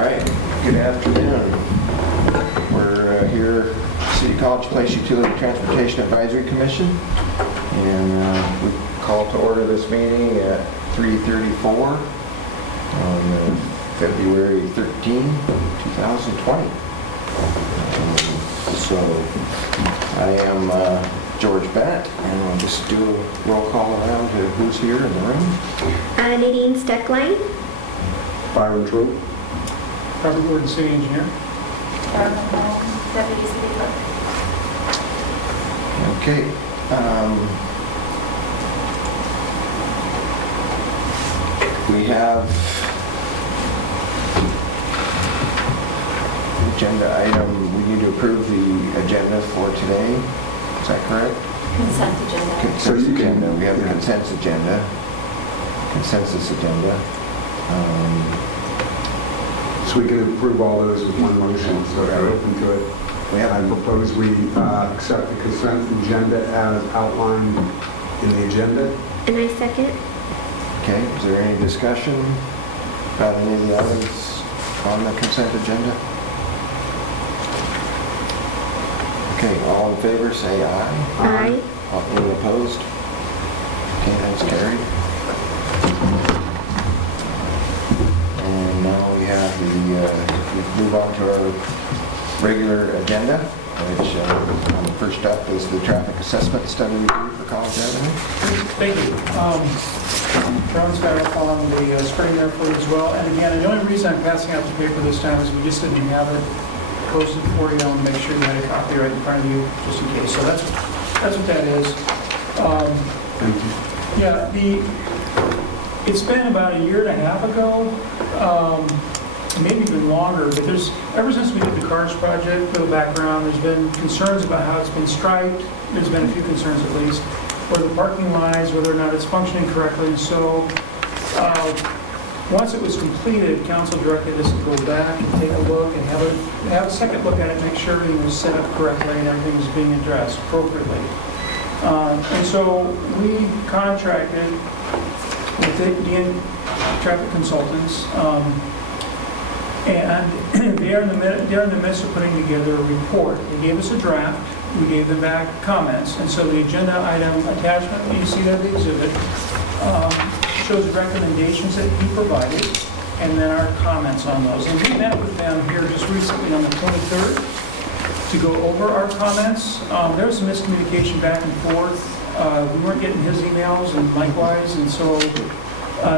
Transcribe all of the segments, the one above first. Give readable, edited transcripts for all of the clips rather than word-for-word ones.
right, good afternoon. We're here, City College Place Utility Transportation Advisory Commission, and we call to order this meeting at 3:34 on February 13, 2020. So I am George Bennett, and we'll just do a roll call around to who's here in the room. Nadine Steckline. Byron True. Robert Gordon, City Engineer. Deputy City Clerk. Okay. We have agenda item. We need to approve the agenda for today. Is that correct? Consent agenda. Consensus agenda. We have the consensus agenda. Consensus agenda. So we can approve all those with one motion, so we're open to it. I propose we accept the consent agenda as outlined in the agenda. And I second. Okay. Is there any discussion about any of the items on the consent agenda? Okay. All in favor, say aye. Aye. Any opposed? Okay, that's carried. And now we have we move on to our regular agenda, which first up is the traffic assessment study review for College Avenue. Thank you. John's got it on the screen there for you as well. And again, the only reason I'm passing out the paper this time is we just didn't have it posted for you. I want to make sure you had a copy right in front of you, just in case. So that's what that is. Thank you. Yeah, it's been about a year and a half ago, maybe even longer, but ever since we did the CARS project, for the background, there's been concerns about how it's been striped. There's been a few concerns at least, where the parking lies, whether or not it's functioning correctly. And so once it was completed, council directed us to go back and take a look and have a second look at it, make sure everything was set up correctly and everything was being addressed appropriately. And so we contracted with the traffic consultants, and they're in the midst of putting together a report. They gave us a draft, we gave them back comments, and so the agenda item attachment that you see there, the exhibit, shows the recommendations that he provided, and then our comments on those. And we met with them here just recently on the 23rd to go over our comments. There was some miscommunication back and forth. We weren't getting his emails, and likewise, and so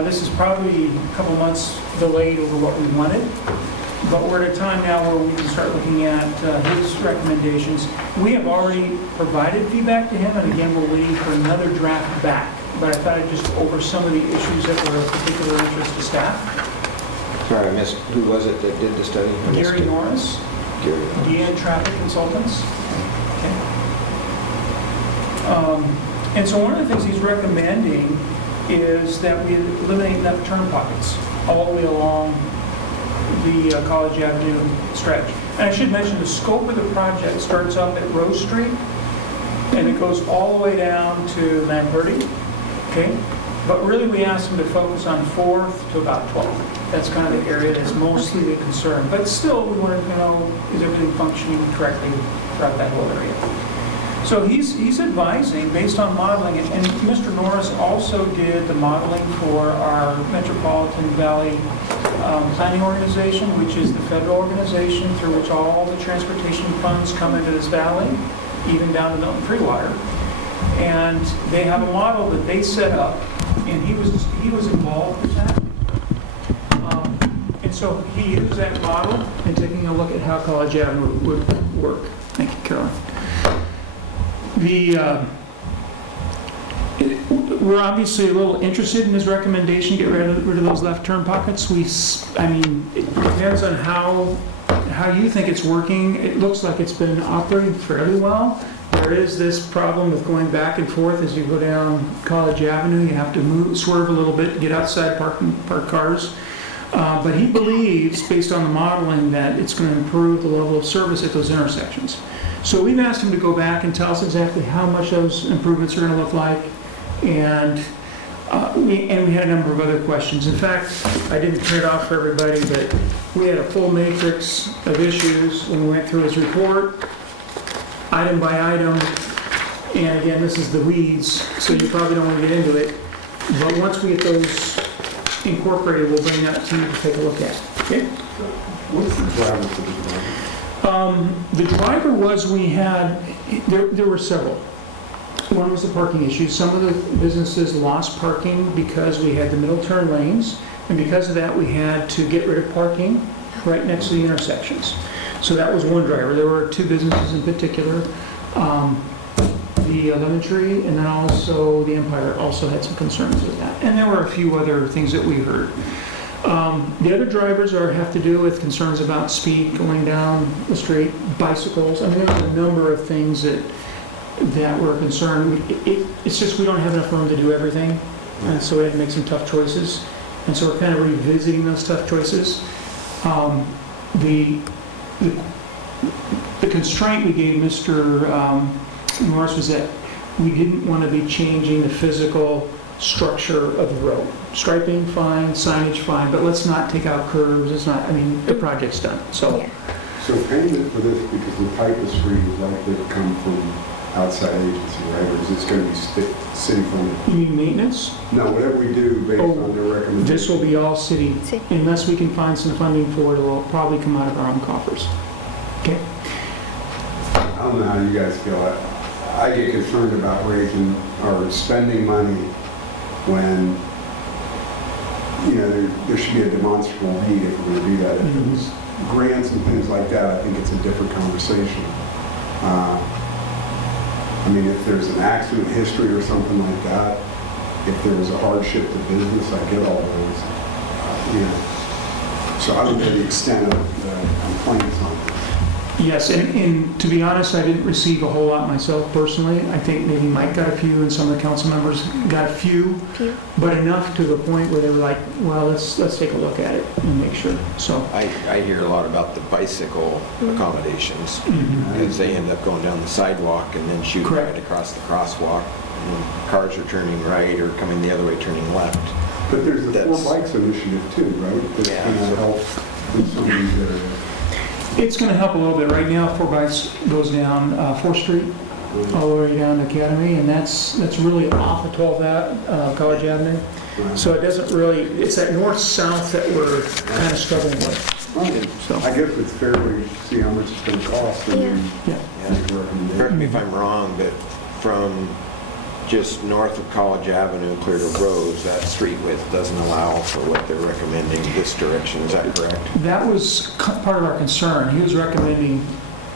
this is probably a couple months delayed over what we wanted, but we're at a time now where we can start looking at his recommendations. We have already provided feedback to him, and again, we're waiting for another draft back, but I thought I'd just go over some of the issues that were of particular interest to staff. Sorry, I missed. Who was it that did the study? Gary Norris, Gary Norris. DN Traffic Consultants. Okay. And so one of the things he's recommending is that we eliminate left turn pockets all the way along the College Avenue stretch. And I should mention the scope of the project starts up at Rose Street and it goes all the way down to Lamberti. Okay? But really we asked him to focus on 4th to about 12th. That's kind of the area that's mostly the concern. But still we wanted to know, is everything functioning correctly throughout that whole area? So he's advising based on modeling, and Mr. Norris also did the modeling for our Metropolitan Valley Planning Organization, which is the federal organization through which all the transportation funds come into this valley, even down to Milton Freewater. And they have a model that they set up, and he was involved with that. And so he used that model and taking a look at how College Avenue would work. Thank you, Carolyn. We're obviously a little interested in his recommendation, get rid of those left turn pockets. I mean, it depends on how you think it's working. It looks like it's been operating fairly well. There is this problem with going back and forth as you go down College Avenue. You have to swerve a little bit, get outside, park cars. But he believes, based on the modeling, that it's going to improve the level of service at those intersections. So we've asked him to go back and tell us exactly how much those improvements are going to look like. And And we had a number of other questions. In fact, I didn't print it off for everybody, but we had a full matrix of issues when we went through his report, item by item. And again, this is the weeds, so you probably don't want to get into it. But once we get those incorporated, we'll bring that to you to take a look at. Okay? What's the driver for the driver? The driver was, we had, there were several. One was the parking issue. Some of the businesses lost parking because we had the middle turn lanes, and because of that, we had to get rid of parking right next to the intersections. So that was one driver. There were two businesses in particular, the Lemon Tree, and then also the Empire also had some concerns with that. And there were a few other things that we heard. The other drivers have to do with concerns about speed going down the street, bicycles. I mean, there's a number of things that we're concerned. It's just we don't have enough room to do everything, and so we had to make some tough choices. And so we're kind of revisiting those tough choices. The constraint we gave Mr. Morris was that we didn't want to be changing the physical structure of the road. Striping, fine, signage, fine, but let's not take out curves. It's not, I mean, the project's done, so. Yeah. So payment for this, because the type of street is likely to come from outside agency, right? Or is this going to be city funded? You mean maintenance? No, whatever we do based on their recommendations. This will be all city, City. unless we can find some funding for it, it will probably come out of our own coffers. Okay? I don't know how you guys feel. I get concerned about raising or spending money when, you know, there should be a demonstrable need if we're going to do that. If it was grants and things like that, I think it's a different conversation. I mean, if there's an accident history or something like that, if there was a hardship to business, I get all those. You know, so I don't know the extent of the complaints on this. Yes, and to be honest, I didn't receive a whole lot myself personally. I think maybe Mike got a few and some of the council members got a few, but enough to the point where they were like, well, let's take a look at it and make sure, so. I hear a lot about the bicycle accommodations, because they end up going down the sidewalk and then shooting Correct. right across the crosswalk. And cars are turning right or coming the other way, turning left. But there's the That's- 4 Bikes initiative too, right? That's Yeah, going to so- help in some of these areas. It's going to help a little bit. Right now, 4 Bikes goes down 4th Street, all the way down to Academy, and that's really off of 12th College Avenue. Right. So it doesn't really, it's that north-south that we're kind of struggling with. Well, So, I guess it's fair to see how much it's going to cost and then yeah. Yeah. make a recommendation. Correct me if I'm wrong, but from just north of College Avenue clear to Rose, that street width doesn't allow for what they're recommending this direction. Is that correct? That was part of our concern. He was recommending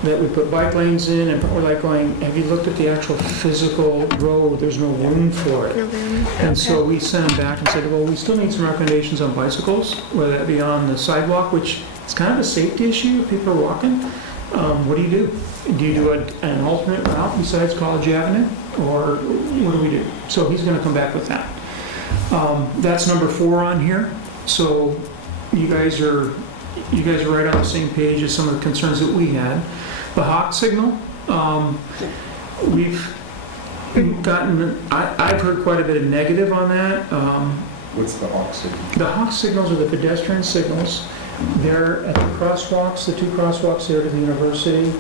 that we put bike lanes in, and we're like going, have you looked at the actual physical road? There's no room for it. No room. And so we sent him back and said, well, we still need some recommendations on bicycles, whether that be on the sidewalk, which is kind of a safety issue if people are walking. What do you do? Do you do an alternate route besides College Avenue, or what do we do? So he's going to come back with that. That's number 4 on here. So you guys are right on the same page as some of the concerns that we had. The hawk signal, we've gotten, I've heard quite a bit of negative on that. What's the Hawk signal? The hawk signals are the pedestrian signals. They're at the crosswalks, the 2 crosswalks there to the university.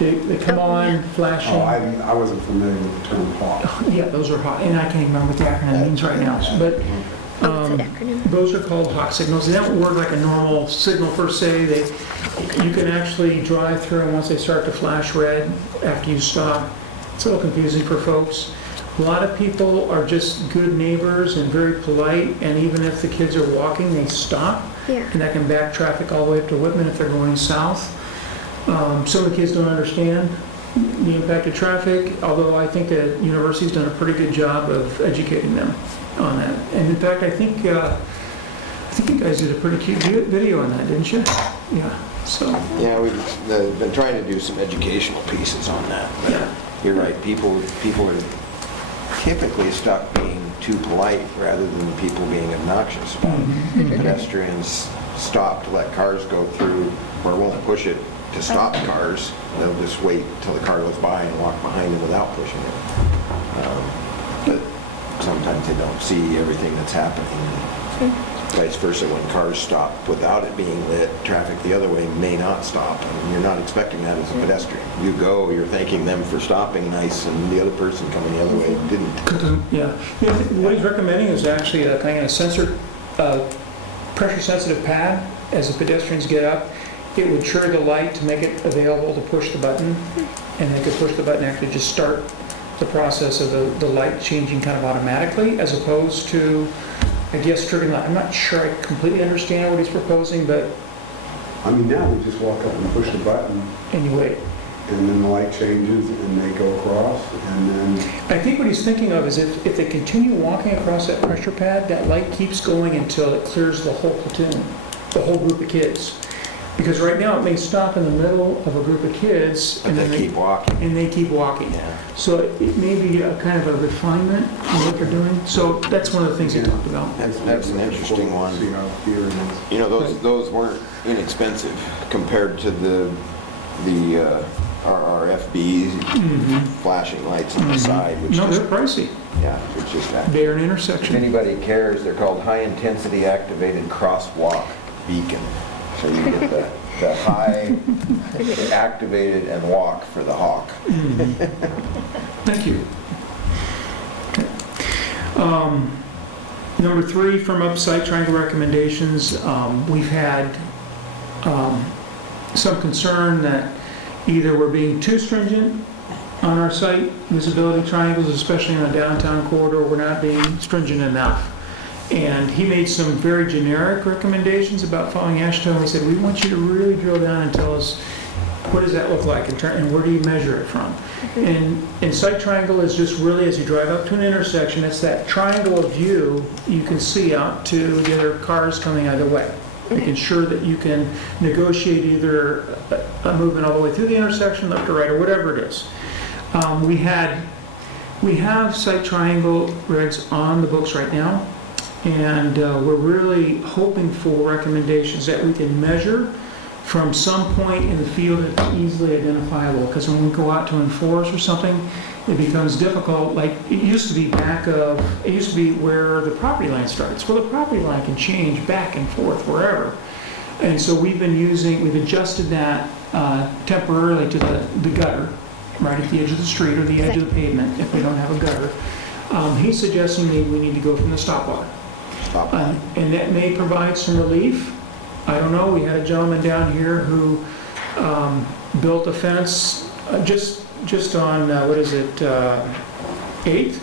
They come on, flashing. Oh, I wasn't familiar with the term Hawk. Yeah, those are hawk, and I can't even remember what the acronym means right now, but Oh, it's an acronym. those are called hawk signals. They don't work like a normal signal per se. You can actually drive through them once they start to flash red after you stop. It's a little confusing for folks. A lot of people are just good neighbors and very polite, and even if the kids are walking, they stop, Yeah. and that can back traffic all the way up to Whitman if they're going south. Some of the kids don't understand the impact of traffic, although I think the university's done a pretty good job of educating them on that. And in fact, I think you guys did a pretty cute video on that, didn't you? Yeah, so, Yeah, we've been trying to do some educational pieces on that. But Yeah. you're right, people are typically stuck being too polite rather than people being obnoxious about it. Pedestrians stop to let cars go through or won't push it to stop cars. They'll just wait till the car goes by and walk behind them without pushing it. But sometimes they don't see everything that's happening. Vice versa, when cars stop without it being lit, traffic the other way may not stop. And you're not expecting that as a pedestrian. You go, you're thanking them for stopping nice, and the other person coming the other way didn't. Yeah. What he's recommending is actually a kind of sensor, pressure-sensitive pad as the pedestrians get up. It would trigger the light to make it available to push the button, and they could push the button and actually just start the process of the light changing kind of automatically, as opposed to, I guess, triggering light. I'm not sure I completely understand what he's proposing, but... I mean, now we just walk up and push the button, And you wait. and then the light changes, and they go across, and then, I think what he's thinking of is if they continue walking across that pressure pad, that light keeps going until it clears the whole platoon, the whole group of kids. Because right now, it may stop in the middle of a group of kids. But they keep walking. And they keep walking. Yeah. So it may be a kind of a refinement in what they're doing. So that's one of the things he talked about. That's an interesting one. see how clear it is. You know, those weren't inexpensive compared to the RRFBs, flashing lights on the side, which No, just, they're pricey. yeah, which just that. They're an If intersection. anybody cares, they're called high-intensity activated crosswalk beacon. So you get the high activated and walk for the hawk. Thank you. Okay. Number 3, firm up site triangle recommendations. We've had some concern that either we're being too stringent on our site visibility triangles, especially in the downtown corridor, we're not being stringent enough. And he made some very generic recommendations about following AASHTO. He said, we want you to really drill down and tell us, what does that look like, and where do you measure it from? And site triangle is just really, as you drive up to an intersection, it's that triangle of view you can see out to the other cars coming either way. Making sure that you can negotiate either a movement all the way through the intersection, left or right, or whatever it is. We have site triangle regs on the books right now. And we're really hoping for recommendations that we can measure from some point in the field that's easily identifiable. Because when we go out to enforce or something, it becomes difficult. Like it used to be where the property line starts. Well, the property line can change back and forth wherever. And so we've adjusted that temporarily to the gutter, right at the edge of the street or the edge of the pavement if we don't have a gutter. He's suggesting maybe we need to go from the stop line. And that may provide some relief. I don't know, we had a gentleman down here who built a fence just on, 8th?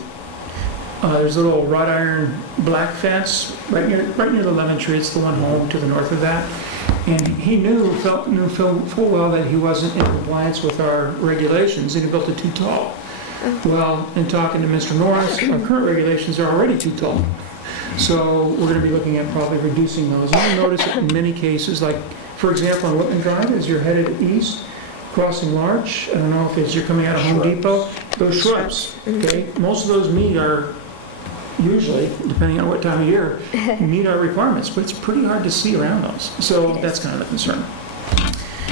There's a little wrought iron black fence right near the lemon tree. It's the one home to the north of that. And he knew full well that he wasn't in compliance with our regulations, and he built it too tall. Well, in talking to Mr. Norris, our current regulations are already too tall. So we're going to be looking at probably reducing those. And you'll notice that in many cases, like, for example, on Whitman Drive, as you're headed east, crossing Larch, I don't know if it's you're coming out of Home Depot, those shrubs, okay? Most of those are usually, depending on what time of year, meet our requirements, but it's pretty hard to see around those. So that's kind of the concern.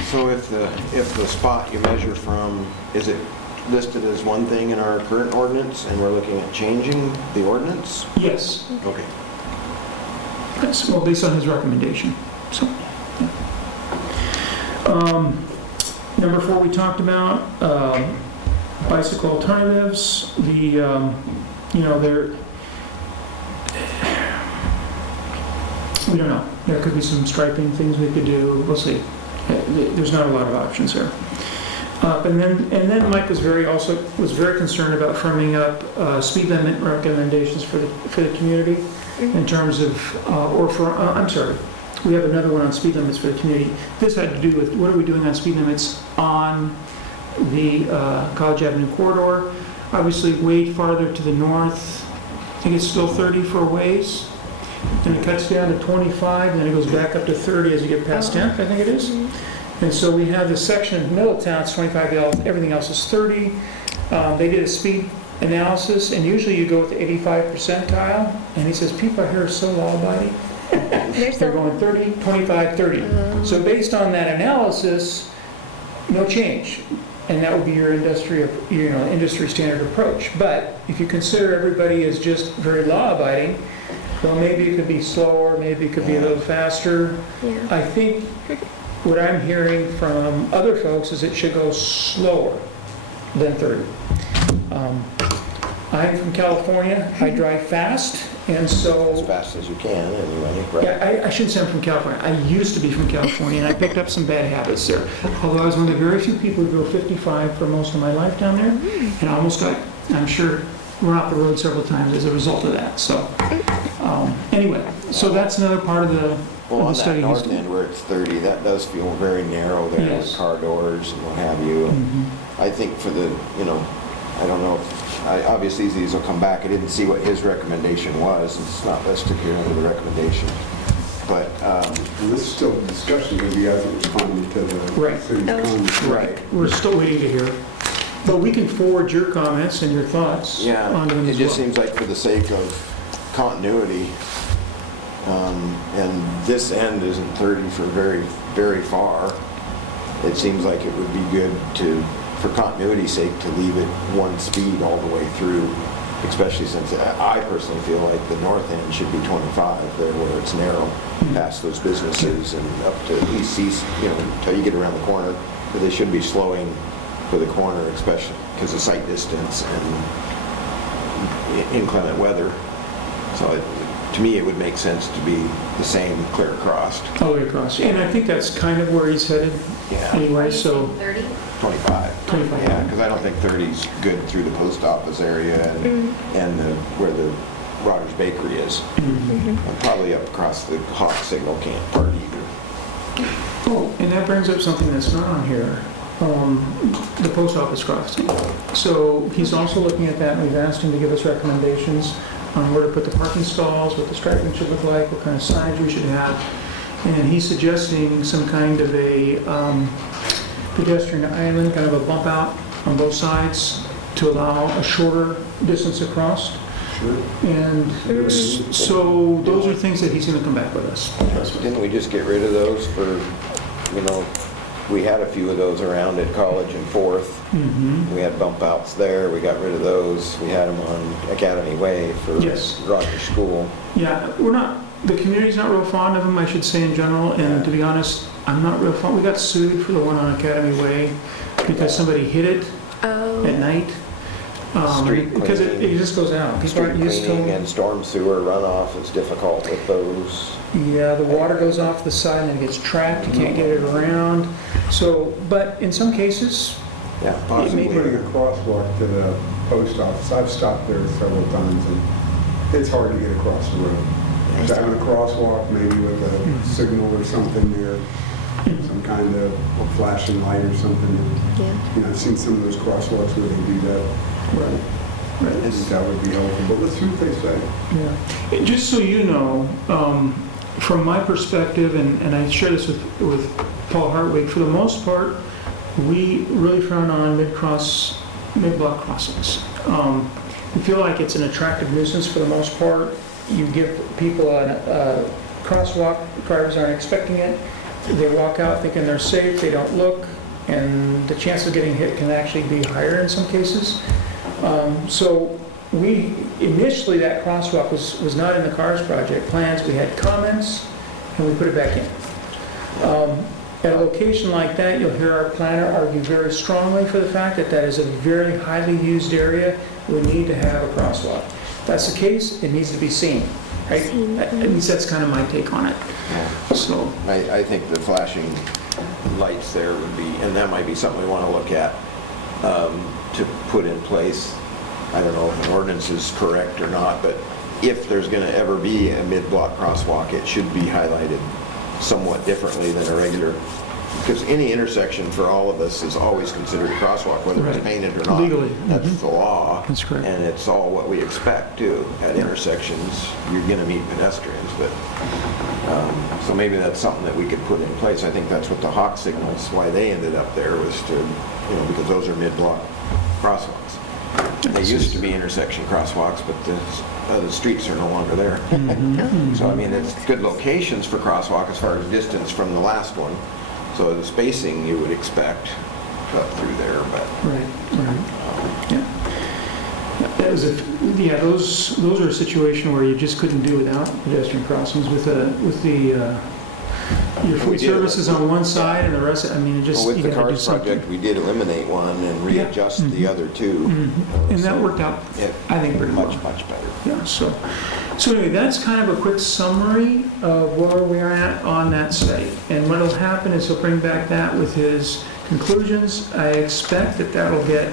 So if the spot you measure from, is it listed as one thing in our current ordinance, and we're looking at changing the ordinance? Yes. Okay. Yes, well, based on his recommendation. So, yeah. Number 4, we talked about bicycle alternatives. We don't know. There could be some striping things we could do. We'll see. There's not a lot of options there. And then Mike was very concerned about firming up speed limit recommendations for the community in terms of, we have another one on speed limits for the community. This had to do with what are we doing on speed limits on the College Avenue corridor. Obviously, way farther to the north, I think it's still 30 for a ways. Then it cuts down to 25, and then it goes back up to 30 as you get past 10th, I think it is. And so we have this section in Middletown, it's 25, everything else is 30. They did a speed analysis, and usually you go with the 85 percentile, and he says people out here are so law-abiding. They're going 30, 25, 30. So based on that analysis, no change. and that would be your industry standard approach. But if you consider everybody as just very law-abiding, well, maybe it could be slower, maybe it could be a little faster. Yeah. I think what I'm hearing from other folks is it should go slower than 30. I'm from California, I drive fast, and As so, fast as you can, anyway, right? yeah, I shouldn't say I'm from California, I used to be from California, and I picked up some bad habits there. Although I was one of the very few people who drove 55 for most of my life down there, and I almost got, I'm sure, run off the road several times as a result of that, so. Anyway, so that's another part of the Well, on that study. north end where it's 30, that does feel very narrow there Yes. with car doors and what have you. I think for the, I don't know, obviously these will come back. I didn't see what his recommendation was. It's not listed here under the recommendation. But, And this is still a discussion because you guys haven't responded to the Right. city's comments. right. We're still waiting to hear. But we can forward your comments and your thoughts Yeah, onto them it as well. just seems like for the sake of continuity, and this end isn't 30 for very, very far, it seems like it would be good to, for continuity's sake, to leave it one speed all the way through, especially since I personally feel like the north end should be 25 there where it's narrow, past those businesses and up to at least east, until you get around the corner, but they should be slowing for the corner, especially because of sight distance and inclement weather. So to me, it would make sense to be the same clear across. All the way across. And I think that's kind of where he's headed Yeah. anyway, so 30? 25. 25. Yeah, because I don't think 30's good through the post office area and where the Rogers Bakery is. And probably up across the Hawk Signal can't part either. Oh, and that brings up something that's not on here, the post office crossing. So he's also looking at that, and we've asked him to give us recommendations on where to put the parking stalls, what the striping should look like, what kind of signage we should have. And he's suggesting some kind of a pedestrian island, kind of a bump out on both sides to allow a shorter distance across. Sure. And so those are things that he's going to come back with us. Didn't we just get rid of those for, we had a few of those around at College and Fourth. We had bump outs there, we got rid of those. We had them on Academy Way for Yes. Rogers School. Yeah, the community's not real fond of them, I should say in general, and to be honest, I'm not real fond. We got sued for the one on Academy Way because somebody hit it at night. Street Because it cleaning. just goes out. People Street aren't used to cleaning them. and storm sewer runoff is difficult with those. Yeah, the water goes off the side and it gets trapped, you can't get it around. So, but in some cases, Yeah, Possibly Maybe. putting a crosswalk to the post office. I've stopped there several times and it's hard to get across the road. So having a crosswalk, maybe with a signal or something there, some kind of flashing light or something. Yeah. I've seen some of those crosswalks where they do that. I think that would be helpful, but let's see what they say. yeah. And just so you know, from my perspective, and I share this with Paul Hartwig, for the most part, we really frown on mid-block crossings. We feel like it's an attractive nuisance for the most part. You give people a crosswalk, drivers aren't expecting it, they walk out thinking they're safe, they don't look, and the chance of getting hit can actually be higher in some cases. So initially that crosswalk was not in the CARS project plans, we had comments, and we put it back in. At a location like that, you'll hear our planner argue very strongly for the fact that that is a very highly used area. We need to have a crosswalk. If that's the case, it needs to be seen, right? At least that's kind of my take on it. So, I think the flashing lights there would be, and that might be something we want to look at to put in place. I don't know if an ordinance is correct or not, but if there's going to ever be a mid-block crosswalk, it should be highlighted somewhat differently than a regular, because any intersection for all of us is always considered a crosswalk, whether it's Right. painted or not. Legally. That's the law. That's correct. And it's all what we expect too. At intersections, you're going to meet pedestrians, but, so maybe that's something that we could put in place. I think that's what the Hawk signals, why they ended up there was to, because those are mid-block crosswalks. They used to be intersection crosswalks, but the streets are no longer there. So, I mean, it's good locations for crosswalk as far as distance from the last one. So the spacing you would expect. cut through there, but. Right. Yeah. That was those are a situation where you just couldn't do without pedestrian crossings with your We food did. services on one side and the rest, I mean, it just, Well, you with the gotta do CARS something. project, we did eliminate one and readjust the other two. And that worked out, Yeah, I think, pretty well. much better. Yeah, so anyway, that's kind of a quick summary of where we are at on that site. And what'll happen is he'll bring back that with his conclusions. I expect that that'll get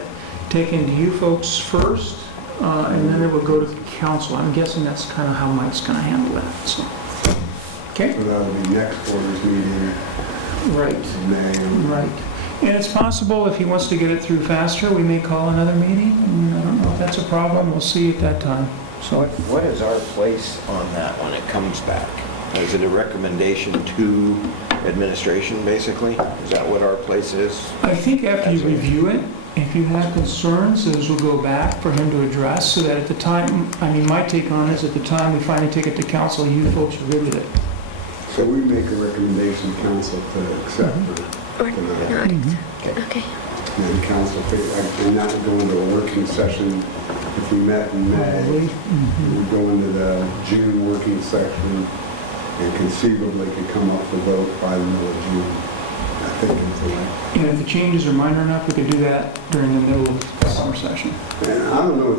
taken to you folks first, and then it will go to the council. I'm guessing that's kind of how Mike's gonna handle that, so. Okay? So that'll be next quarter's meeting Right, in May. right. And it's possible if he wants to get it through faster, we may call another meeting. I don't know if that's a problem, we'll see at that time, so. What is our place on that when it comes back? Is it a recommendation to administration, basically? Is that what our place is? I think after you review it, if you have concerns, those will go back for him to address, so that at the time, I mean, my take on it is at the time we finally take it to council, you folks are good with it. So we make a recommendation to council to accept Or or deny. not. Okay. Okay. And council, and that would go into a working session if we met in Probably. May. We'd go into the June working session and conceivably could come up for vote by the middle of June, I think, until like. And if the changes are minor enough, we could do that during the middle of the summer session. And I don't know,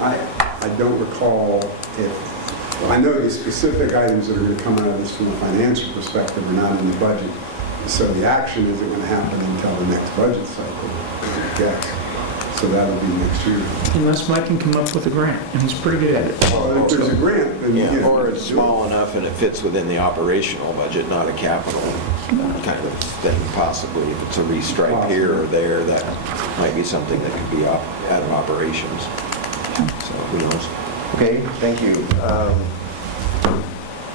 I don't recall if, I know the specific items that are going to come out of this from a financial perspective are not in the budget. So the action isn't going to happen until the next budget cycle, I guess. So that'll be next year. Unless Mike can come up with a grant, and he's pretty good at it. Well, if there's a grant, then, Yeah, yeah. or it's small enough and it fits within the operational budget, not a capital kind of thing, possibly. If it's a restripe here or there, that might be something that could be out of operations. So who knows? Okay, thank you.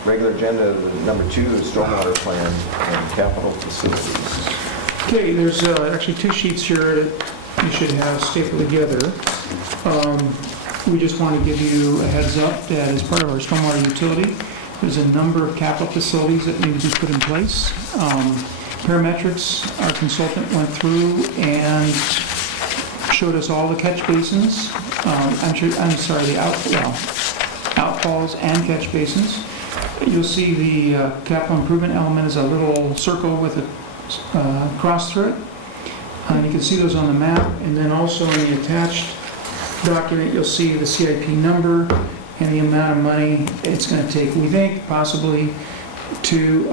Regular agenda, number 2 is stormwater plan and capital facilities. Okay, there's actually 2 sheets here that you should have stapled together. We just want to give you a heads up that as part of our stormwater utility, there's a number of capital facilities that need to be put in place. Parametrics, our consultant, went through and showed us all the catch basins. The outfalls and catch basins. You'll see the capital improvement element is a little circle with a cross through it. And you can see those on the map, and then also in the attached document, you'll see the CIP number and the amount of money it's going to take, we think, possibly to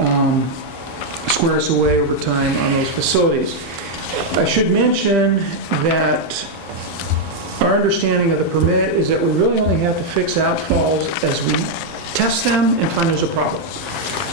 square us away over time on those facilities. I should mention that our understanding of the permit is that we really only have to fix outfalls as we test them and find there's a problem.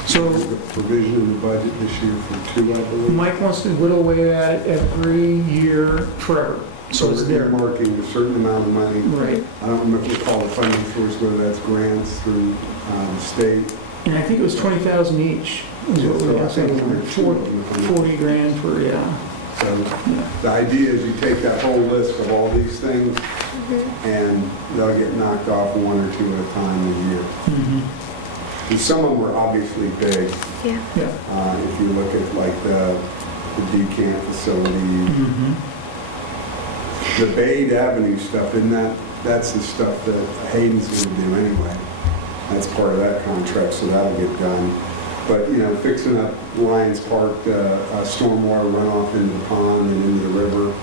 So The provision in the budget this year for 2, I believe. Mike wants to whittle away at it every year forever. So it's we're there. earmarking a certain amount of money. Right. I don't recall the funding source, whether that's grants through the state. And I think it was 20,000 each, is what we were saying, 40 grand for, yeah. So the idea is you take that whole list of all these things and they'll get knocked off 1 or 2 at a time a year. And some of them are obviously big. Yeah. Yeah. If you look at like the decant facility, the Bade Avenue stuff, that's the stuff that Hayden's going to do anyway. That's part of that contract, so that'll get done. But, fixing up Lions Park, stormwater runoff into the pond and into the river,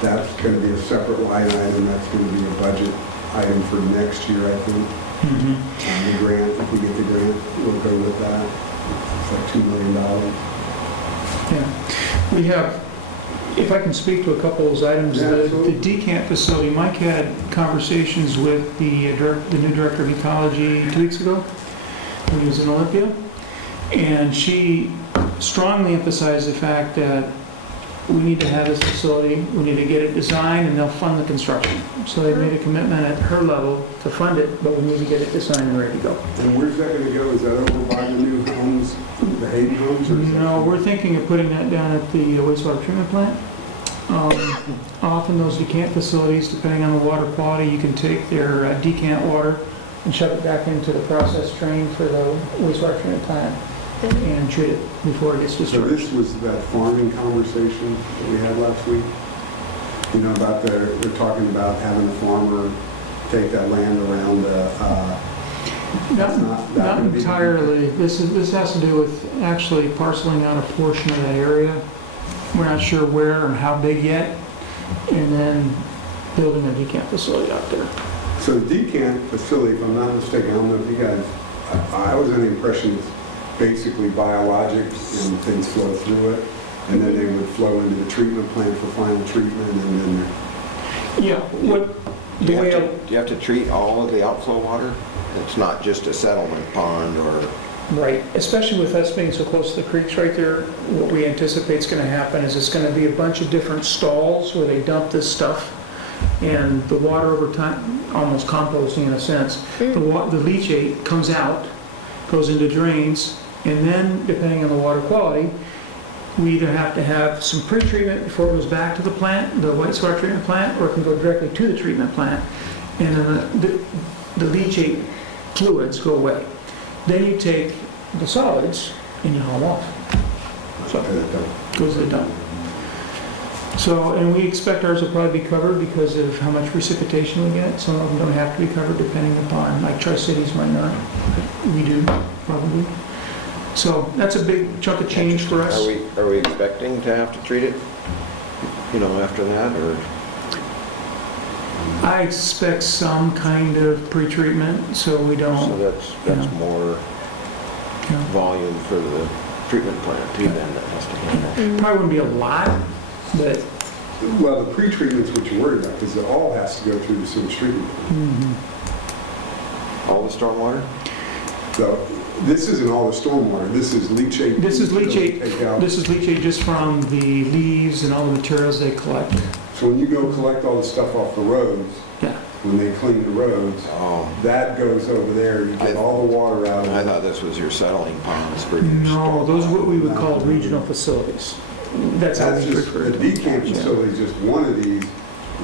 that's going to be a separate line item. That's going to be a budget item for next year, I think. The grant, if we get the grant, we'll go with that. It's like $2 million. Yeah. We have, if I can speak to a couple of those items, Yeah, the absolutely. decant facility, Mike had conversations with the new director of ecology 2 weeks ago when he was in Olympia, and she strongly emphasized the fact that we need to have this facility, we need to get it designed, and they'll fund the construction. So they made a commitment at her level to fund it, but we need to get it designed and ready to go. And where's that going to go? Is that over by the new homes, the Hayden homes? Or is that- No, we're thinking of putting that down at the wastewater treatment plant. Often those decant facilities, depending on the water quality, you can take their decant water and shove it back into the process train for the wastewater treatment plant. and treat it before it gets So discharged. this was that farming conversation that we had last week? You know, about they're talking about having a farmer take that land around the, that's not Not gonna be- entirely. This has to do with actually parceling out a portion of that area. We're not sure where and how big yet, and then building a decant facility out there. So the decant facility, if I'm not mistaken, I don't know if you guys, I was under the impression it's basically biologic and things flow through it, and then they would flow into the treatment plant for final treatment, and then Yeah, what, Do the you way, have to, do you have to treat all of the outflow water? It's not just a settlement pond or, right, especially with us being so close to the creeks right there, what we anticipate is gonna happen is it's gonna be a bunch of different stalls where they dump this stuff, and the water over time, almost composting in a sense, the leachate comes out, goes into drains, and then, depending on the water quality, we either have to have some pre-treatment before it goes back to the plant, the wastewater treatment plant, or it can go directly to the treatment plant, and then the leachate fluids go away. Then you take the solids and you haul them off. So it goes to the dump. So, and we expect ours will probably be covered because of how much precipitation we get. Some of them don't have to be covered depending upon, like Tri-Cities might not. But we do, probably. So that's a big chunk of change for us. are we expecting to have to treat it, you know, after that, or? I expect some kind of pre-treatment, so we So don't, that's Yeah. more you know, volume for the treatment plant too, then, that has to handle. probably wouldn't be a lot, but well, the pre-treatment's what you're worried about, because it all has to go through the sewage treatment plant. All the stormwater? So this isn't all the stormwater, this is leachate. this is Take out. leachate just from the leaves and all the materials they collect. So when you go collect all the stuff off the roads, Yeah. when they clean the roads, Oh, that goes over there, you get all the water out of I it. thought this was your settling ponds for your No, those are what we would call No. regional facilities. That's how That's we just, refer the to it. decant Yeah. facility is just one of these,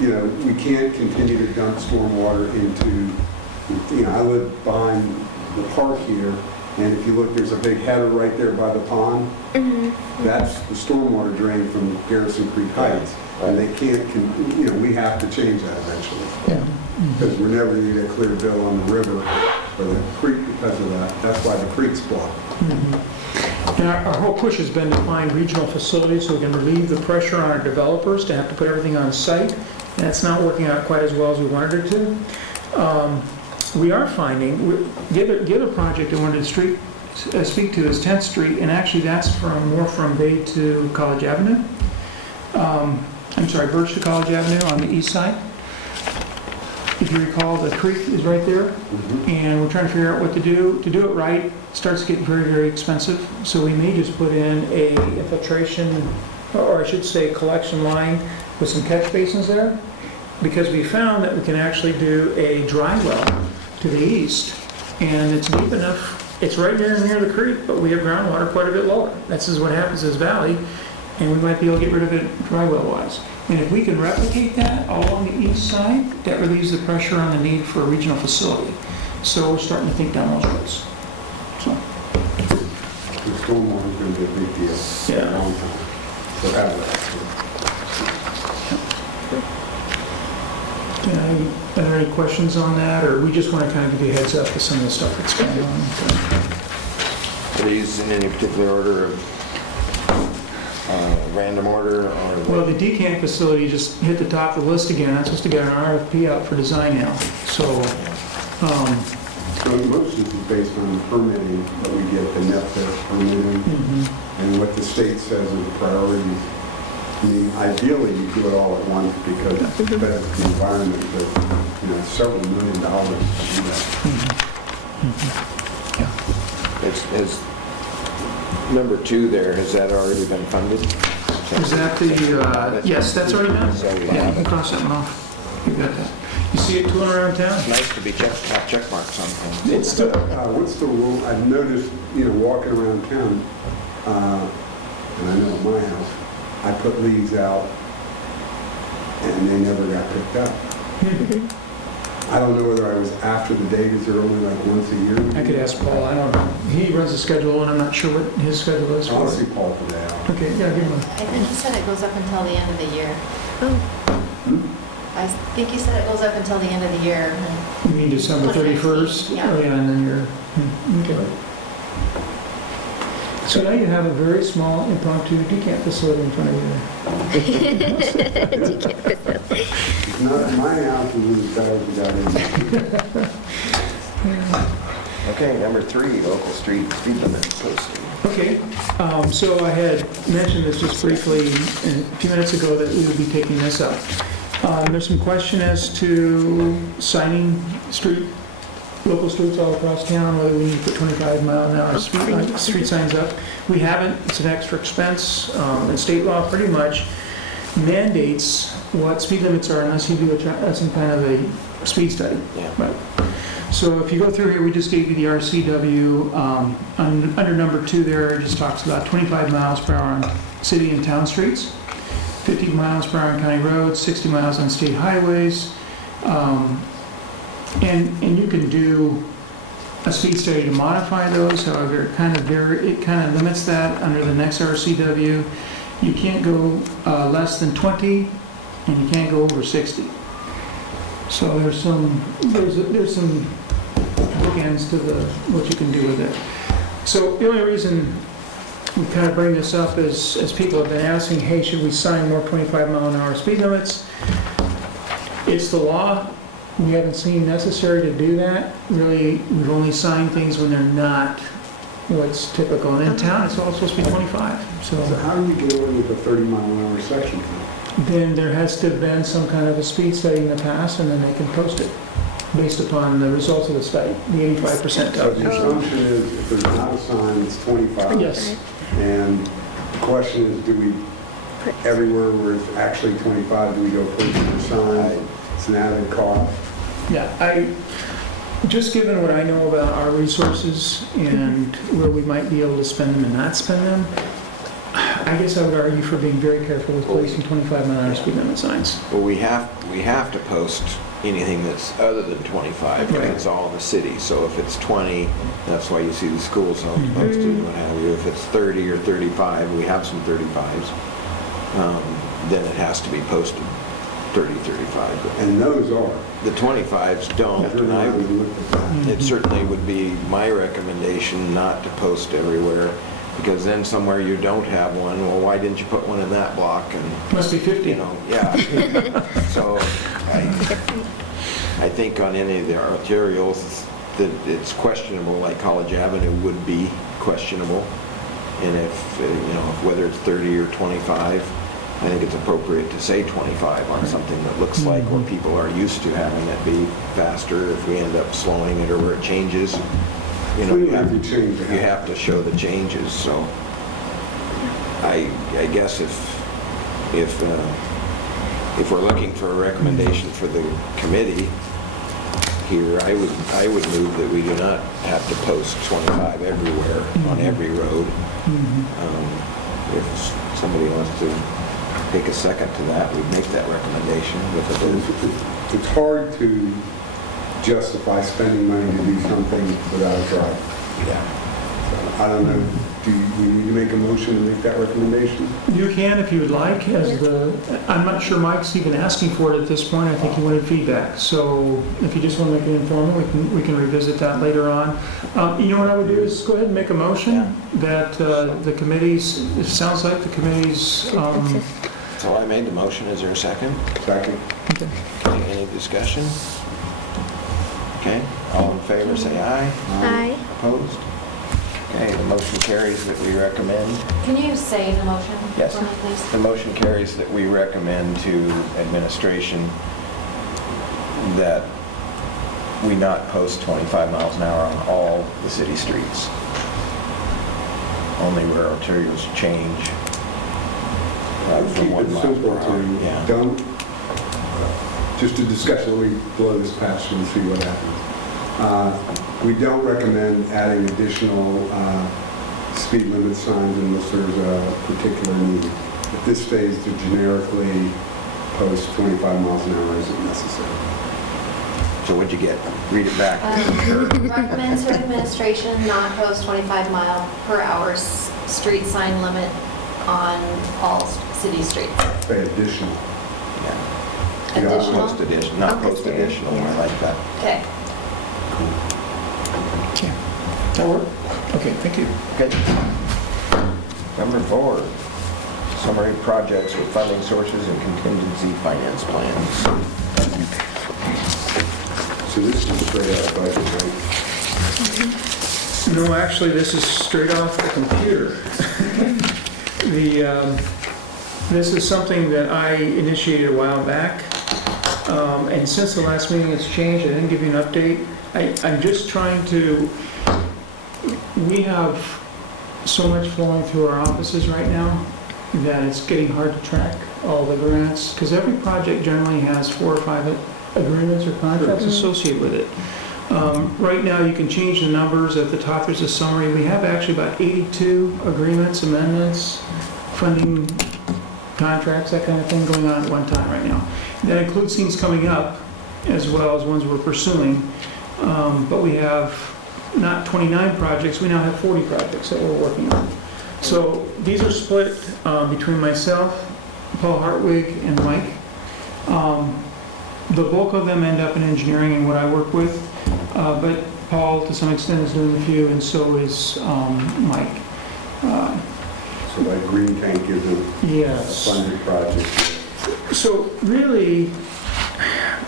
you know, we can't continue to dump stormwater into, you know, I live behind the park here, and if you look, there's a big header right there by the pond. That's the stormwater drain from Garrison Creek Heights, and they can't, you know, we have to change that eventually. Yeah. Because we're never gonna get a clear bill on the river or the creek because of that. That's why the creek's blocked. And our whole push has been to find regional facilities so we can relieve the pressure on our developers to have to put everything on site. And that's not working out quite as well as we wanted it to. We are finding, the other project I wanted to speak to is 10th Street, and actually that's more from Bay to College Avenue. Birch to College Avenue on the east side. If you recall, the creek is right there, and we're trying to figure out what to do. To do it right, it starts to get very, very expensive, so we may just put in a infiltration, or I should say collection line with some catch basins there, because we found that we can actually do a dry well to the east, and it's deep enough, it's right there near the creek, but we have groundwater quite a bit lower. This is what happens in this valley, and we might be able to get rid of it dry well wise. And if we can replicate that all on the east side, that relieves the pressure on the need for a regional facility. So we're starting to think down those roads. So, The stormwater is gonna be a big deal for a Yeah. long time. So have that. are there any questions on that, or we just want to kind of give you a heads up to some of the stuff that's going on? Are these in any particular order of random order, or? Well, the decant facility just hit the top of the list again. That's supposed to get an RFP out for design now. So, So most of this is based on the permitting that we get, the NEPA permitting, and what the state says are the priorities. I mean, ideally, you do it all at once because it's better for the environment, but, you know, several $1 million to do that. Is number 2 there, has that already been funded? is that the, yes, that's already done? Yeah, you can cross that one off. You got that. You see it touring around town? It's nice to be have check marks on things. It's still, What's the rule? I've noticed, you know, walking around town, and I know at my house, I put leaves out and they never got picked up. I don't know whether I was after the date, is there only like once a year? I could ask Paul, I don't know. He runs the schedule, and I'm not sure what his schedule is I'll for see it. Paul today. Okay, yeah, give him I think he said it goes up until the end of the year. Hmm? I think he said it goes up until the end of the year. You mean December 31st? Yeah. Oh, yeah, and then you're, okay. So now you have a very small impromptu decant facility in front of you there. It's not, my house is as bad as that is. Okay, number 3, local street speed limit posting. Okay, so I had mentioned this just briefly a few minutes ago that we would be taking this up. There's some question as to signing local streets all across town, whether we need to put 25-mile-an-hour street signs up. We haven't, it's an extra expense, and state law pretty much mandates what speed limits are unless you do some kind of a speed study. Yeah. Right. So if you go through here, we just gave you the RCW. Under number 2 there, it just talks about 25 miles per hour on city and town streets, 50 miles per hour on county roads, 60 miles on state highways. And you can do a speed study to modify those, however, it kind of limits that under the next RCW. You can't go less than 20, and you can't go over 60. So there's some bookends to what you can do with it. So the only reason we kind of bring this up is, as people have been asking, hey, should we sign more 25-mile-an-hour speed limits? It's the law. We haven't seen necessary to do that. Really, we've only signed things when they're not what's typical. And in town, it's all supposed to be 25. So So how do you get away with a 30-mile-an-hour section? then there has to have been some kind of a speed study in the past, and then they can post it based upon the results of the study, the 85% So the assumption is if there's not a sign, it's 25. Yes. And the question is, do we, everywhere where it's actually 25, do we go put the sign? It's an added cost. Yeah, just given what I know about our resources and where we might be able to spend them and not spend them, I guess I would argue for being very careful with placing 25-mile-an-hour speed limit signs. Well, we have to post anything that's other than 25, because Right. it's all in the city. So if it's 20, that's why you see the school zones posted and what have you. If it's 30 or 35, we have some 35s, then it has to be posted 30, 35. But And those are. the 25s don't, and I would, it certainly would be my recommendation not to post everywhere, because then somewhere you don't have one, well, why didn't you put one in that block? And Must be 50. you know, yeah. So I think on any of the arterials that it's questionable, like College Avenue would be questionable. And if, whether it's 30 or 25, I think it's appropriate to say 25 on something that looks like where people are used to having it be faster. If we end up slowing it or where it changes, you have to show the changes. So I guess if we're looking for a recommendation for the committee here, I would move that we do not have to post 25 everywhere on every road. If somebody wants to take a second to that, we'd make that recommendation with a vote. It's hard to justify spending money to do something without a driver. Yeah. I don't know, do we need to make a motion to make that recommendation? You can if you would like, I'm not sure Mike's even asking for it at this point. I think he wanted feedback. So if you just want to make it informal, we can revisit that later on. You know what I would do is go ahead and make a motion that the committees, it sounds like the committees. So I made the motion. Is there a second? Second. Okay. Okay, any discussion? Okay, all in favor say aye. Aye. Opposed? Okay, the motion carries that we recommend. Can you say the motion Yes. for me, please? The motion carries that we recommend to administration that we not post 25 miles an hour on all the city streets. Only where arterials change I would from keep 1 it mile simple per hour. to Yeah. don't, just a discussion, we blow this past you and see what happens. We don't recommend adding additional speed limit signs unless there's a particular need. At this stage, to generically post 25 miles an hour isn't necessary. So what'd you get? Read it back. Recommends to administration not post 25 mile per hour street sign limit on all city streets. Say additional. Yeah. Additional? Not post additional, not post additional, I like that. Okay. Okay. That work? Okay, thank you. Okay. Number 4, summary projects with funding sources and contingency finance plans. So this is straight out of budget, right? No, actually, this is straight off the computer. This is something that I initiated a while back, and since the last meeting it's changed. I didn't give you an update. I'm just trying to, we have so much flowing through our offices right now that it's getting hard to track all the grants, because every project generally has 4 or 5 agreements or contracts associated with it. Right now, you can change the numbers. At the top, there's a summary. We have actually about 82 agreements, amendments, funding contracts, that kind of thing going on at one time right now. That includes things coming up as well as ones we're pursuing. But we have not 29 projects, we now have 40 projects that we're working on. So these are split between myself, Paul Hartwig, and Mike. The bulk of them end up in engineering and what I work with, but Paul, to some extent, is doing a few, and so is Mike. So like green tank is a Yes. funded project. So really,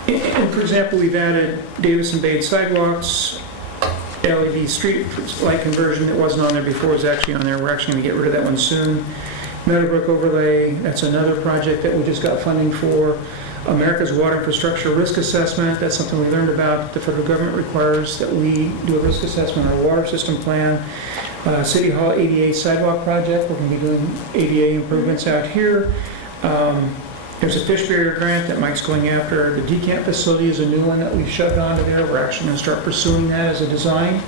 and for example, we've added Davis and Bade sidewalks, LED street light conversion that wasn't on there before is actually on there. We're actually going to get rid of that one soon. Meadowbrook overlay, that's another project that we just got funding for. America's Water Infrastructure Risk Assessment, that's something we learned about. The federal government requires that we do a risk assessment on our water system plan. City Hall ADA sidewalk project, we're going to be doing ADA improvements out here. There's a fish barrier grant that Mike's going after. The decant facility is a new one that we've shoved onto there. We're actually going to start pursuing that as a design.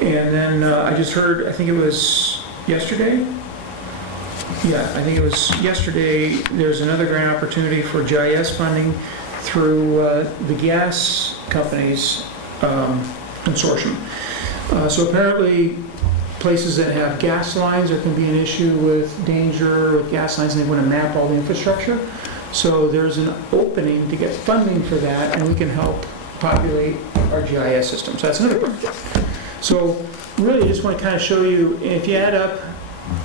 And then I just heard, I think it was yesterday? Yeah, I think it was yesterday, there's another grant opportunity for GIS funding through the gas company's consortium. So apparently, places that have gas lines, there can be an issue with danger with gas lines, and they want to map all the infrastructure. So there's an opening to get funding for that, and we can help populate our GIS system. So that's another project. So really, I just want to kind of show you, if you add up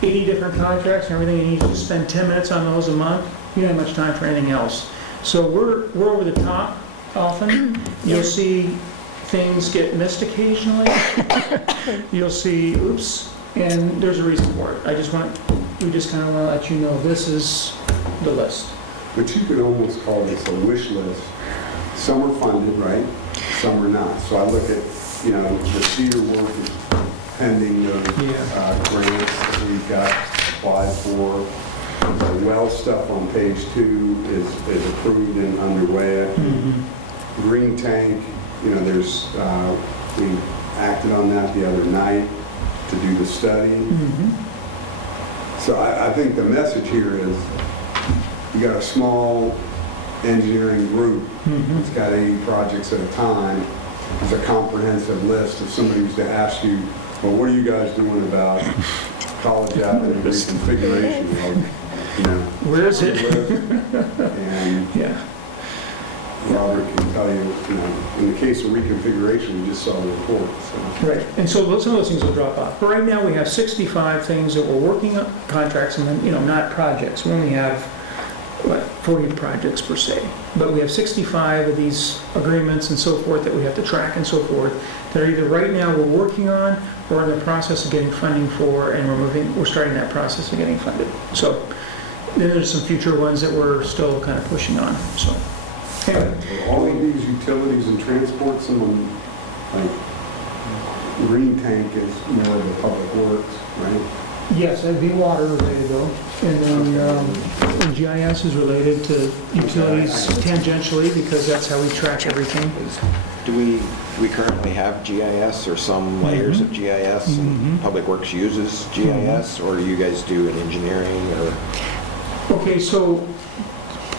80 different contracts and everything, and you just spend 10 minutes on those a month, you don't have much time for anything else. So we're over the top often. You'll see things get missed occasionally. You'll see, oops, and there's a reason for it. We just kind of want to let you know this is the list. But you could almost call this a wish list. Some are funded, right? Some are not. So I look at, the cedar work is pending those grants that we've got applied for. The well stuff on page 2 is approved and underway. Green tank, there's, we acted on that the other night to do the study. So I think the message here is you got a small engineering group that's got 80 projects at a time. It's a comprehensive list. If somebody was to ask you, well, what are you guys doing about College Avenue reconfiguration? Well, Where is it? And Yeah. Robert can tell you, in the case of reconfiguration, we just saw the report. So. Right, and so some of those things will drop off. But right now, we have 65 things that we're working on, contracts, and then, not projects. We only have, 40 projects per se. But we have 65 of these agreements and so forth that we have to track and so forth, that are either right now we're working on, or in the process of getting funding for, and we're starting that process of getting funded. So then there's some future ones that we're still kind of pushing on, so. Anyway. All of these utilities and transport, someone like green tank is more of the public works, right? Yes, that'd be water related though, and then GIS is related to utilities tangentially, because that's how we track everything. Do we currently have GIS or some layers of GIS and Public Works uses GIS, or you guys do an engineering or? Okay, so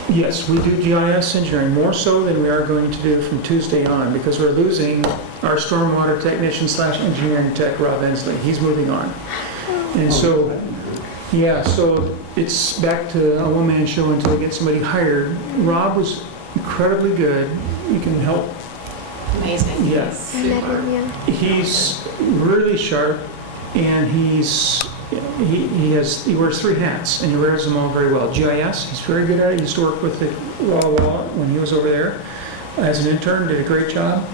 Yes, we do GIS engineering, more so than we are going to do from Tuesday on, because we're losing our stormwater technician slash engineering tech, Rob Ensley. He's moving on. And so, yeah, so it's back to a one-man show until we get somebody hired. Rob was incredibly good. You can help. Amazing. Yeah. He's I met super. him, yeah. He's really sharp, and he wears 3 hats, and he wears them all very well. GIS, he's very good at it. He used to work with the Walla Walla when he was over there as an intern, did a great job.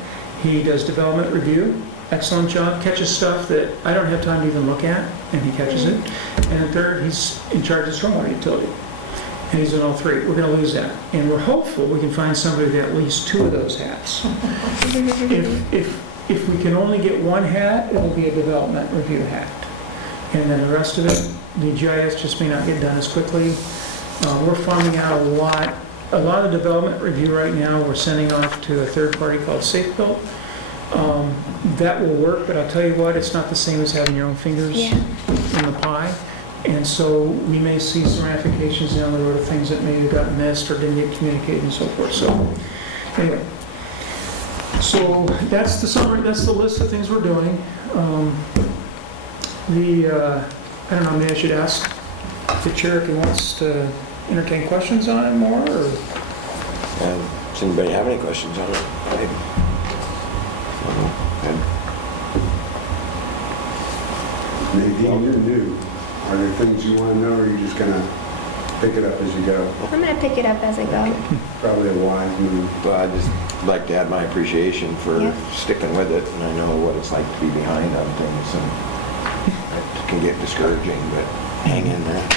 He does development review, excellent job, catches stuff that I don't have time to even look at, and he catches it. And then third, he's in charge of stormwater utility, and he's in all 3. We're going to lose that, and we're hopeful we can find somebody with at least 2 of those hats. If we can only get 1 hat, it'll be a development review hat. And then the rest of it, the GIS just may not get done as quickly. We're farming out a lot of development review right now. We're sending off to a third party called SafeBuilt. That will work, but I'll tell you what, it's not the same as having your own fingers Yeah. in the pie. And so we may see some ramifications down the road of things that maybe got missed or didn't get communicated and so forth. So anyway, so that's the summary, that's the list of things we're doing. I don't know, maybe I should ask the chair if he wants to entertain questions on it more, or? Does anybody have any questions on it? Nadine, you're new. Are there things you want to know, or are you just going to pick it up as you go? I'm gonna pick it up as I go. Probably a wise move. Well, I'd just like to add my appreciation for Yeah. sticking with it, and I know what it's like to be behind on things, and it can get discouraging, but hang in there.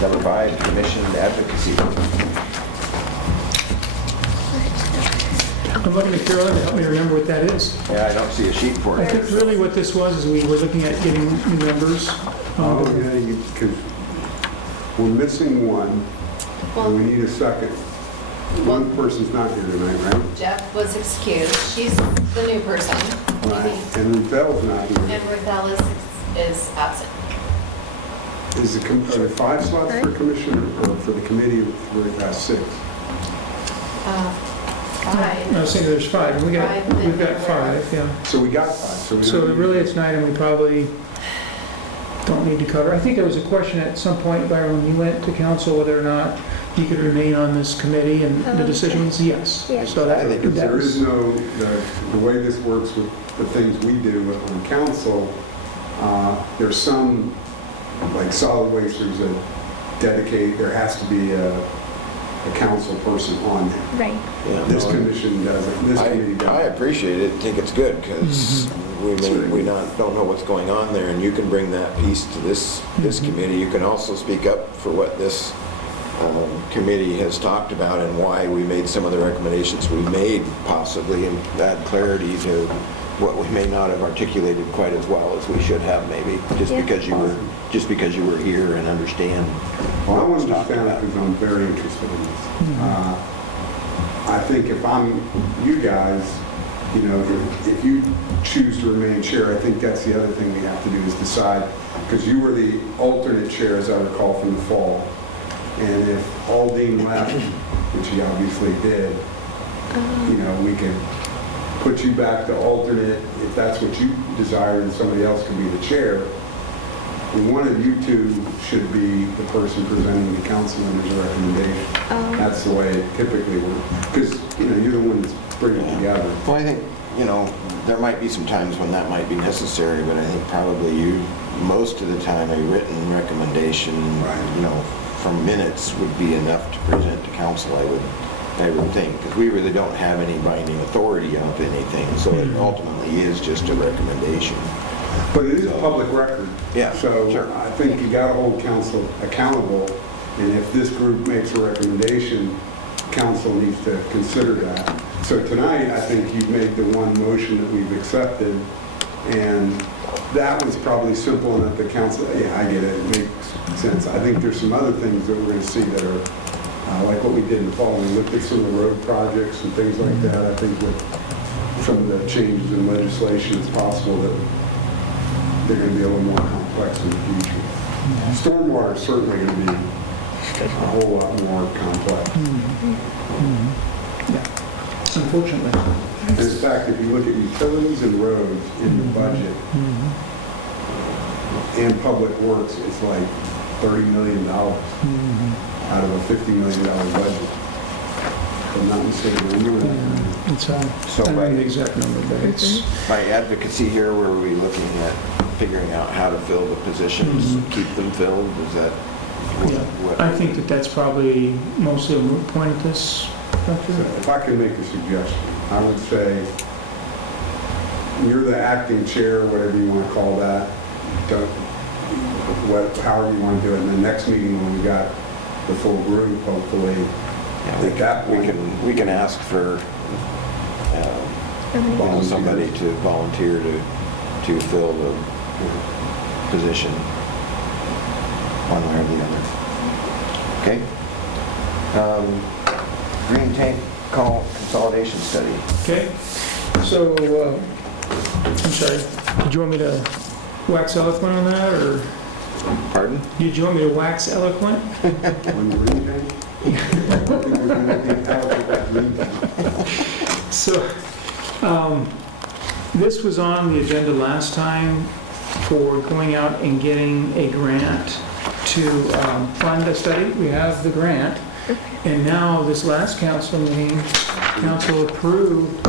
Number 5, commission advocacy. I'm looking at Carolyn to help me remember what that is. Yeah, I don't see a sheet for I it. think really what this was is we were looking at getting new members. Oh, yeah, because we're missing one, and we need a second. One person's not here tonight, right? Jeff was excused. She's the new person. Right. And Ruthel's not here. And Ruthel is absent. Are there 5 slots for commissioner, or for the committee, for 6? 5. I was thinking there's 5, and we've got 5, yeah. So we got 5, we So don't need- really, it's an item we probably don't need to cover. I think there was a question at some point, Byron, when you went to council, whether or not you could remain on this committee, and the decision was yes. Yeah. So that, I think Because that there was, is no, the way this works with the things we do on council, there's some, like solid waste, there's a dedicate, there has to be a council person on there. Right. Yeah, This no, commission doesn't, this committee I doesn't. appreciate it, think it's good, because we don't know what's going on there, and you can bring that piece to this committee. You can also speak up for what this committee has talked about and why we made some of the recommendations we made, possibly, and add clarity to what we may not have articulated quite as well as we should have, maybe, just Yeah. because you were here and understand Well, I what was want to talked understand it about. because I'm very interested in this. I think if I'm you guys, you know, if you choose to remain chair, I think that's the other thing we have to do is decide, because you were the alternate chair, as I recall, from the fall. And if Aldine left, which he obviously did, you know, we can put you back to alternate if that's what you desire, and somebody else can be the chair. And one of you two should be the person presenting the council members' recommendation. That's the way it typically works. Because, you know, you're the one that's bringing it together. Well, I think, you know, there might be some times when that might be necessary, but I think probably most of the time, a written recommendation, Right. you know, from minutes would be enough to present to council, I would think, because we really don't have any binding authority of anything, so it ultimately is just a recommendation. But it is a public record. Yeah, So sure. I think you got to hold council accountable. And if this group makes a recommendation, council needs to consider that. So tonight, I think you've made the one motion that we've accepted. And that was probably simple enough that council, yeah, I get it, it makes sense. I think there's some other things that we're going to see that are like what we did in the fall. We looked at some of the road projects and things like that. I think with some of the changes in legislation, it's possible that they're going to be a little more complex in the future. Stormwater is certainly going to be a whole lot more complex. Yeah, unfortunately. And in fact, if you look at utilities and roads in the budget and public works, it's like $30 million out of a $50 million budget. If I'm not mistaken, remember that? It's, So I don't know the exact number, but it's, By advocacy here, were we looking at figuring out how to fill the positions, keep them filled? Is that what? I think that that's probably mostly a moot point at this So juncture. if I can make a suggestion, I would say you're the acting chair, whatever you want to call that. However you want to do it. In the next meeting when we got the full group, hopefully, Yeah, at that point. we can ask for somebody to volunteer to fill the position one way or the other. Okay? Green tank call consolidation study. Okay, so, I'm sorry, did you want me to wax eloquent on that, or Pardon? did you want me to wax eloquent? On the green tank? I don't think we're going to be eligible for green tank. So, this was on the agenda last time for going out and getting a grant to fund a study. We have the grant, and now this last council meeting, council approved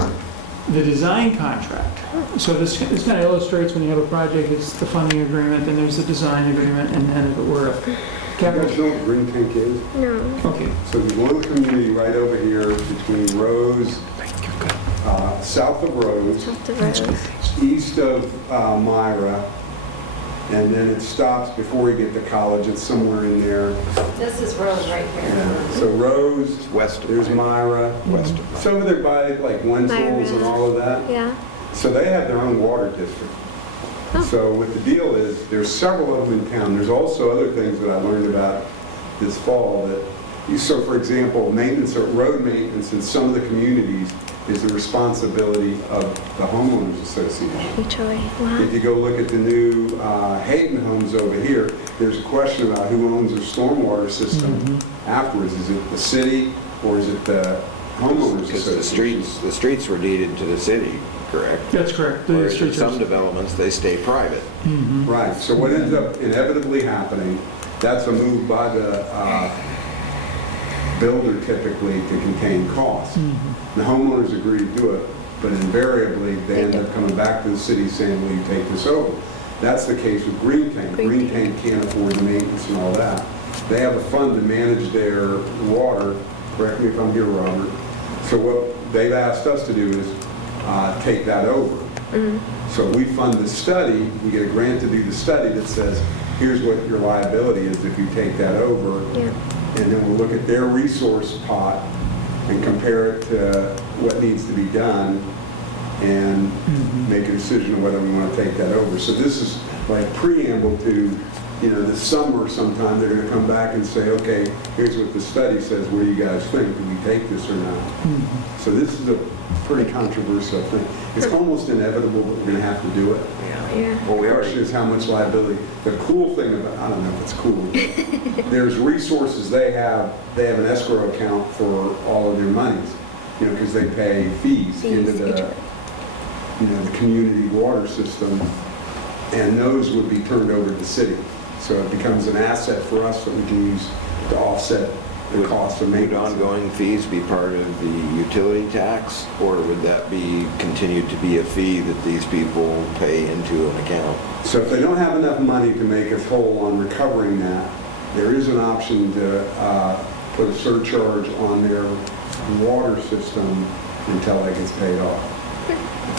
the design contract. So this kind of illustrates when you have a project, it's the funding agreement, then there's the design agreement, and then if it were a You guys capital. know what green tank is? No. Okay, So there's one community right over here between Rose, south of Rose, Top the road. east of Myra, and then it stops before you get to college. It's somewhere in there. This is Rose right here. Yeah. So Rose, It's west of there's Myra. Myra. West of It's over there by like Wenzel's and all of that. Yeah. So they have their own water district. So what the deal is, there's several of them in town. There's also other things that I learned about this fall that so for example, maintenance or road maintenance in some of the communities is the responsibility of the homeowners association. HOA. Wow. If you go look at the new Hayden homes over here, there's a question about who owns their stormwater system afterwards. Is it the city or is it the homeowners Because association? the streets were deeded to the city, correct? that's correct. The Whereas in streets are- some developments, they stay private. Right, so what ends up inevitably happening, that's a move by the builder typically to contain costs. The homeowners agree to do it, but invariably, they end up coming back to the city saying, will you take this over? That's the case with Green Tank. Green Tank can't afford the maintenance and all that. They have a fund to manage their water, correct me if I'm here, Robert. So what they've asked us to do is take that over. So we fund the study, we get a grant to do the study that says, here's what your liability is if you take that over. Yeah. And then we'll look at their resource pot and compare it to what needs to be done and make a decision on whether we want to take that over. So this is like preamble to, this summer sometime, they're going to come back and say, okay, here's what the study says, what do you guys think? Do we take this or not? So this is a pretty controversial thing. It's almost inevitable that we're going to have to do it. Yeah. Well, we The question already, is how much liability. The cool thing about, I don't know if it's cool, there's resources they have an escrow account for all of their monies, because they pay fees into the community water system, and those would be turned over to the city. So it becomes an asset for us that we can use to offset the cost of would maintenance. ongoing fees be part of the utility tax, or would that be continued to be a fee that these people pay into an account? So if they don't have enough money to make us whole on recovering that, there is an option to put a surcharge on their water system until that gets paid off.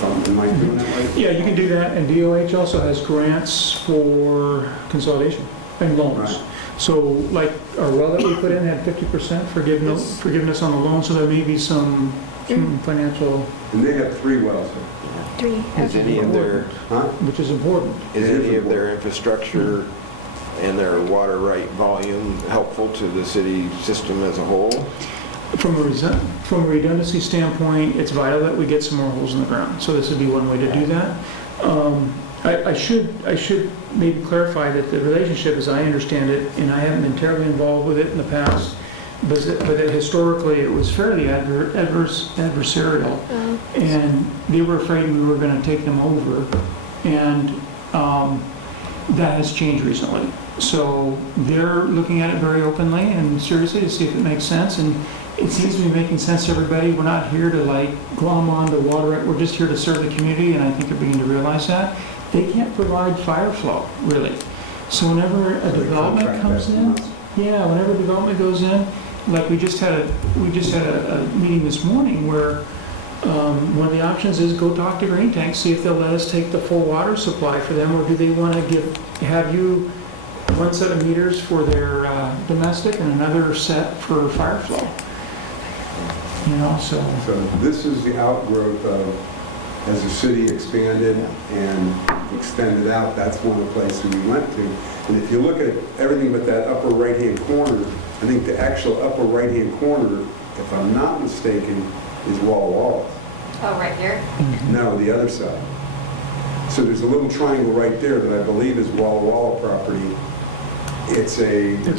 Am I doing that right? Yeah, you can do that, and DOH also has grants for consolidation and loans. Right. So like our well that we put in had 50% forgiveness on the loan, so there may be some financial, And they have 3 wells here. 3. Is any of their, Huh? which is important. is any of their infrastructure and their water right volume helpful to the city system as a whole? From a redundancy standpoint, it's vital that we get some more holes in the ground. So this would be one way to do that. I should maybe clarify that the relationship, as I understand it, and I haven't been terribly involved with it in the past, but that historically it was fairly adversarial. Oh. And they were afraid we were going to take them over. And that has changed recently. So they're looking at it very openly and seriously to see if it makes sense. And it seems to be making sense to everybody. We're not here to like glom on to water it. We're just here to serve the community, and I think they're beginning to realize that. They can't provide fire flow, really. So whenever a development comes in, whenever development goes in, like we just had a meeting this morning where one of the options is go talk to Green Tank, see if they'll let us take the full water supply for them, or do they want to have you one set of meters for their domestic and another set for fire flow. You know, so this is the outgrowth of, as the city expanded and extended out, that's one of the places we went to. And if you look at everything but that upper right-hand corner, I think the actual upper right-hand corner, if I'm not mistaken, is Walla Walla. Oh, right here? No, the other side. So there's a little triangle right there that I believe is Walla Walla property. It's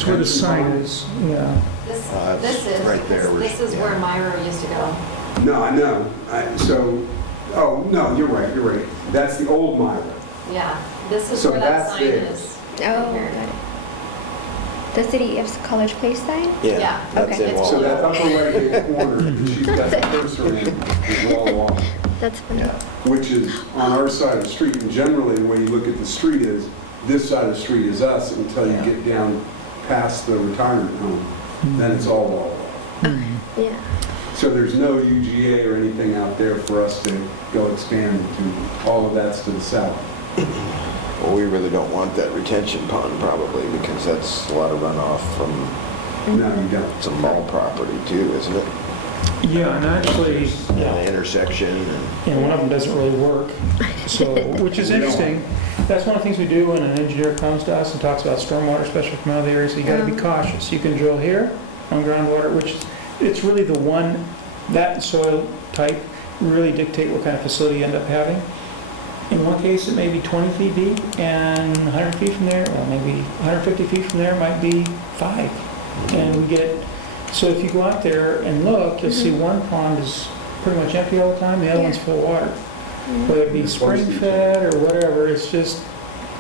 where the sign is, yeah. This is, right there where- this is where Myro used to go. No, I know. Oh, no, you're right. That's the old Myra. Yeah, this is So where that that's sign theirs. is. Oh, Right got here. it. The City of College Place sign? Yeah. That's Okay. in It's So Walla that Walla. upper right-hand corner, that she's got the cursor in, is Walla Walla, That's funny. Yeah. which is on our side of the street. And generally, the way you look at the street is, this side of the street is us until you Yeah. get down past the retirement home. Then it's all Walla Walla. Yeah. So there's no UGA or anything out there for us to go expand to. All of that's to the south. Well, we really don't want that retention pond probably, because that's a lot of runoff from No, you don't. some mall property too, isn't it? Yeah, and actually, Yeah, the intersection and. one of them doesn't really work, so, which is interesting. That's one of the things we do when an engineer comes to us and talks about stormwater, especially from out of the area, so you gotta be cautious. You can drill here on groundwater, which it's really the one, that soil type really dictate what kind of facility you end up having. In one case, it may be 20 feet deep, and 100 feet from there, or maybe 150 feet from there might be 5. And we get, so if you go out there and look, you'll see one pond is pretty much empty all the time, the other one's full of water. Whether it be spring fed or whatever, it's just,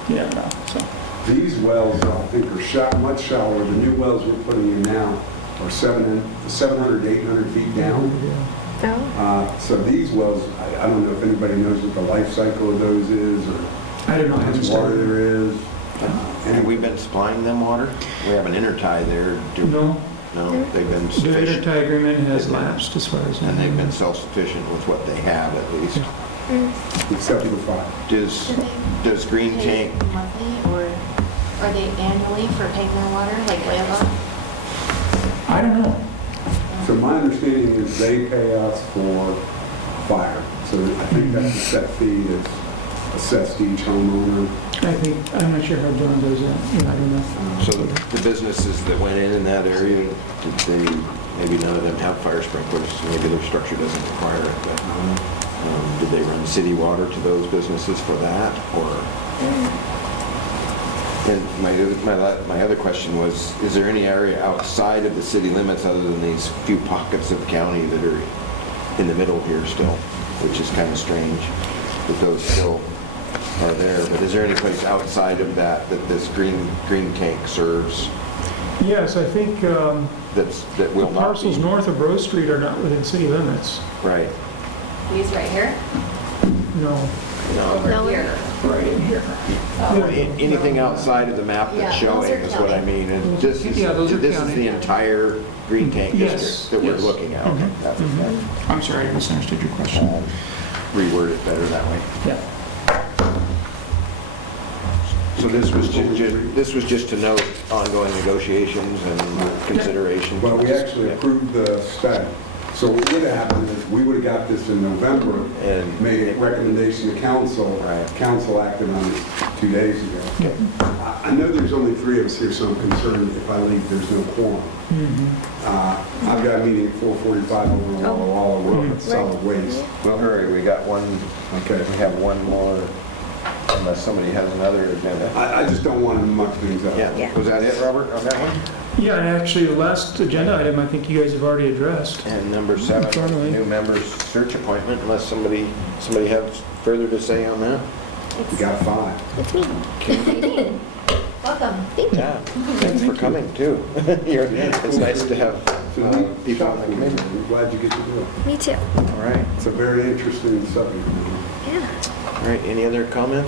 you never know, so. These wells, I think, are much shallower. The new wells we're putting in now are 700 to 800 feet down. Oh. So these wells, I don't know if anybody knows what the life cycle of those is, or I don't know how how to much water start. there is. Have we been supplying them water? We have an intertie there. No, No, they've been the sufficient. intertie agreement has lapsed as far as I know. And they've been self-sufficient with what they have at least. Except for 5. Does Green Pay Tank, monthly, or are they annually for paying their water, like landlord? I don't know. So my understanding is they pay us for fire. So I think that's a set fee that's assessed to each homeowner. I'm not sure how John does that. Yeah, I don't know. so the businesses that went in that area, did they, maybe none of them have fire sprinklers, maybe their structure doesn't require it, but did they run city water to those businesses for that, or? And my other question was, is there any area outside of the city limits other than these few pockets of county that are in the middle here still, which is kind of strange that those still are there, but is there any place outside of that this green tank serves Yes, I think that the will not be? parcels north of Rose Street are not within city limits. Right. These right here? No, Over No. here? right in here. Oh. Anything outside of the map Yeah, that's those showing are is what I county. mean, and this is Yeah, those are this is county. the entire green tank Yes, district that we're yes. looking at. Okay, that's I'm sorry, I misunderstood your question. reword it better that way. Yeah. So this was just to note ongoing negotiations and considerations. Well, we actually approved the study. So what would have happened is we would have got this in November and And- made a recommendation to council. Right. Council acted on it 2 days ago. Okay. I know there's only 3 of us here, so I'm concerned if I leave, there's no quorum. I've got a meeting at 4:45 over in Walla Walla Road, solid waste. Well, hurry, we got one, Okay. we have one more unless somebody has another agenda. I just don't want to muck things up. Yeah, Yeah. was that it, Robert, on that one? Yeah, and actually, the last agenda item, I think you guys have already addressed. And number 7, Formally. new members search appointment, unless somebody has further to say on that. You got 5. It's me. Nadine, welcome. Thank you. Yeah, thanks for coming too. It's nice to have people on the committee. I'm glad you get to do it. Me too. All right, It's a very interesting subject. Yeah. all right, any other comments?